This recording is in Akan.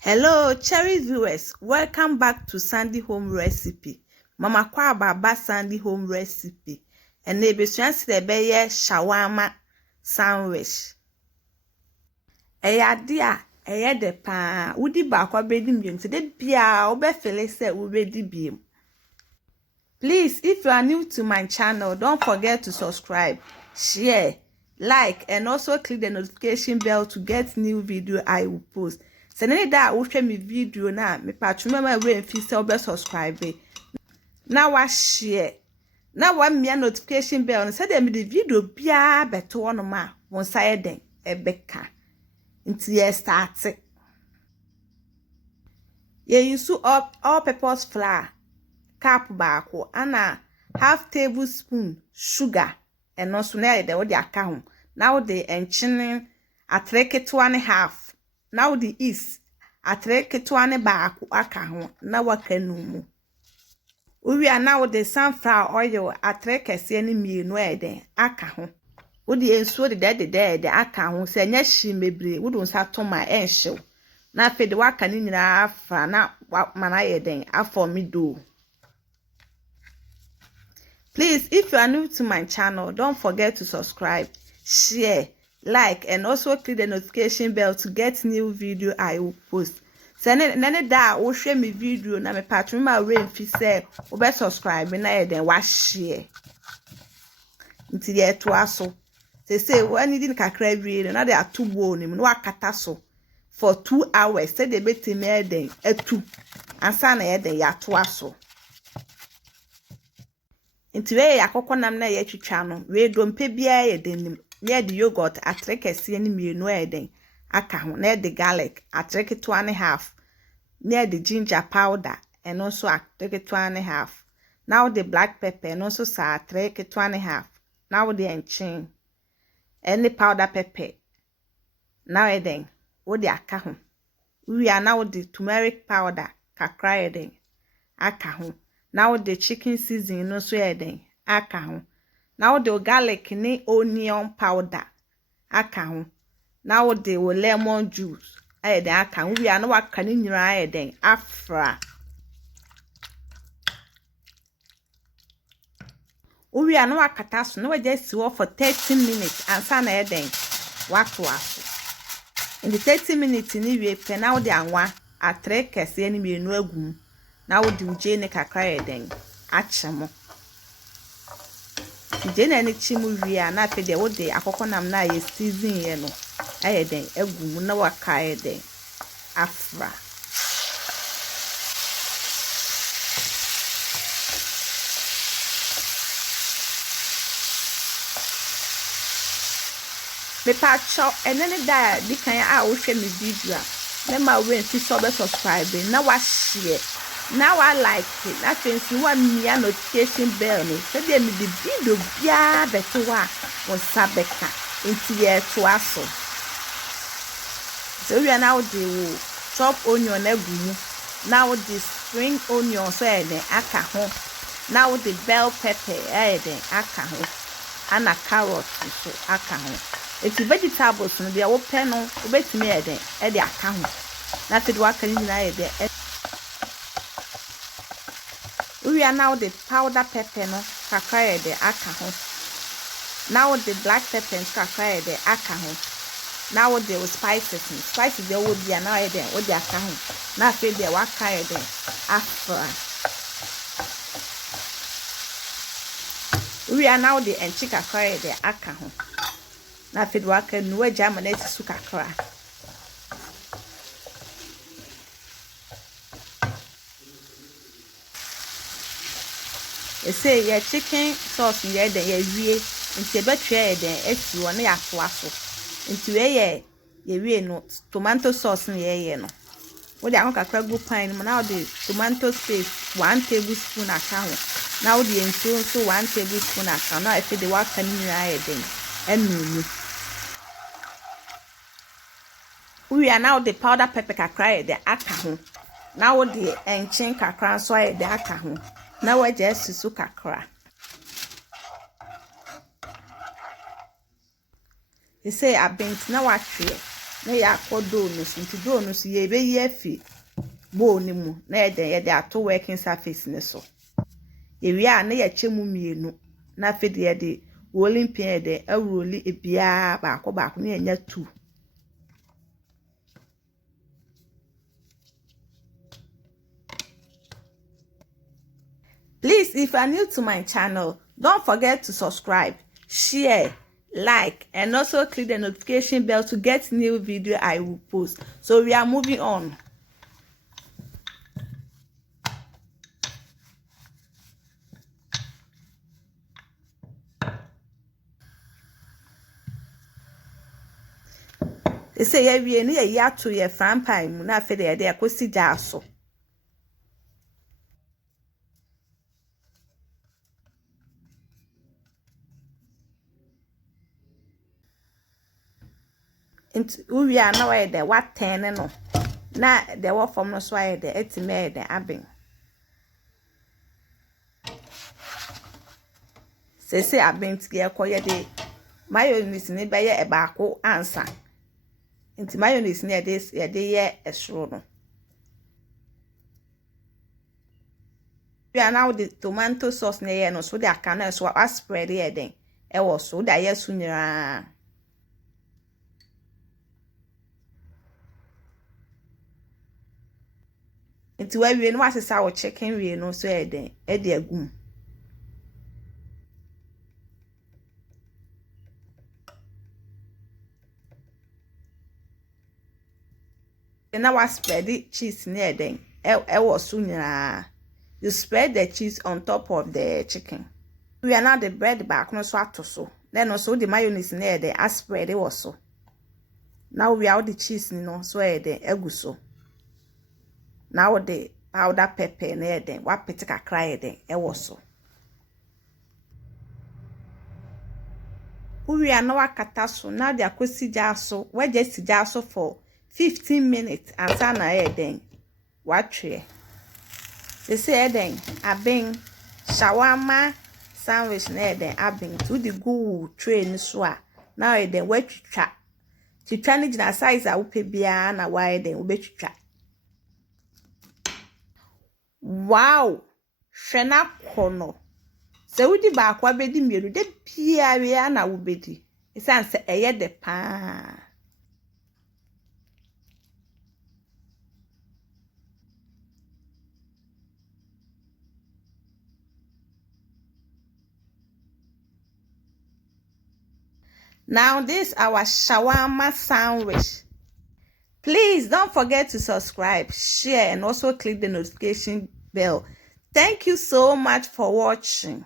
Hello, cherry viewers. Welcome back to Sandy Home Recipe. Mama kwa baba Sandy Home Recipe. And they be shawarma sandwich. Eya dia, eya de pa. Udi ba kwa bredi mbiem. Se de bia obe fele se uredi biem. Please, if you are new to my channel, don't forget to subscribe, share, like, and also click the notification bell to get new video I will post. Send any that will share me video now. Me patch remember way and feel be subscribe. Now I share. Now one me notification bell and say them the video bia better one ma one side then a beka. Until you start. You use up all purpose flour. Cup bako and half tablespoon sugar and also now the what account. Now the enchining at rake 2.5. Now the yeast at rake 2 bako account. Now what can we are now the sunflower oil at rake any meal no eden account. Would the ensure the account say yes she may be wouldn't have to my end show. Now for the work and in after now what man I then after me do. Please, if you are new to my channel, don't forget to subscribe, share, like, and also click the notification bell to get new video I will post. Send any that will share me video na me patron my rain fi say obe subscribe na then wa share. Until ye to aso. They say when you didn't kakra wie na they are too bone no akata so for 2 hours. Say they bet me then etu. Ansa na ye then ya to aso. Inti we yakoko nam na ye twitwa no we dompe bia ye denim ne de yogurt atrekese ni mienu eden aka ho na de garlic atreke 2.5 ne de ginger powder and also atreke 2.5 now the black pepper and also sa atreke 2.5 now the enchin any powder pepper now eden wo de aka ho we are now the turmeric powder kakra eden aka ho. Now the chicken seasoning no so eden aka ho. Now the garlic ni onion powder aka ho. Now the lemon juice eden aka ho. We are no aka ni nyira eden afra. We are no akata so no just sit for 30 minutes and sana eden watu aso. In the 30 minutes ni we pe now the anwa atre kese ni mienu agum. Now would you jane kakra den achemo jane any chimu wi na pe de wo de akokonam na ye season ye no aye den agum na waka den afra me pa cho enene da di kan a wo hwe me video na ma we fi so be subscribe na wa share. Now I like it. That means you want me a notification bell. So they me the video bia better on sabeka into year to us. So we are now the chop onion egg. Now the spring onion so then aka ho. Now the bell pepper then aka ho. And a carrot so aka ho. If the vegetables no be open no obetime then e dey aka ho. Na te do aka ni na dey. We are now the powder pepper no kakra de aka ho. Now the black pepper kakra de aka ho. Now the spices. Spices they would be now de o de aka ho. Na fe de waka de afra. We are now the enchi kakra de aka ho. Na fe de waka no agya maneti su kakra. Say your chicken sauce here then ye wie into betray then esi one ya to aso into ye wie no tomato sauce ye no wo de akokakra go pan no now the tomato paste 1 tablespoon account now the enso so 1 tablespoon account now if the waka ni nyira then enunu we are now the powder pepper kakra the aka ho now the enchin kakra so the aka ho. Now I just susu kakra. They say I bent now I try. na ya kodo no so nti do no so ye be ye afi bowl ni mu na ye de ato working surface ni so ewi a na ye chemu mienu na fe de ye de rolling pin de awroli ebia baako na enya 2. Please, if you are new to my channel, don't forget to subscribe, share, like, and also click the notification bell to get new video I will post. So we are moving on. They say we need a year to your fan pie, na fe de akosi jaso. We are now at the what 10 no. Na the work from no so the etime the abin. Say abin tie koye de mayonnaise ni be ye baako ansa. Nti mayonnaise ni ye de ye esro no. We are now the tomato sauce na ye no so the akana so a spread ye den. E wo so da ye su nyira. Nti wa wie no asesa wo chicken wie no so ye den e de agum. Na wa spread the cheese na ye den e wo so nyira. You spread the cheese on top of the chicken. We are now the bread back no so atoso. Then also the mayonnaise na the I spread it also. Now we are the cheese no so the eguso. Now the powder pepper na the wa pete kakra the e was. We are now akata so now the akosi jaso we just jaso for 15 minutes and na then what tray. They say then abeng shawarma sandwich na den abin to the go train so a now e den watwitwa twitwa ne gina size a wope bia na why den obetwitwa. Wow, hwena kono se wudi ba akwa bedi mielu de pia we na wobedi isan se eye de pa. Now this our shawarma sandwich. Please don't forget to subscribe, share, and also click the notification bell. Thank you so much for watching.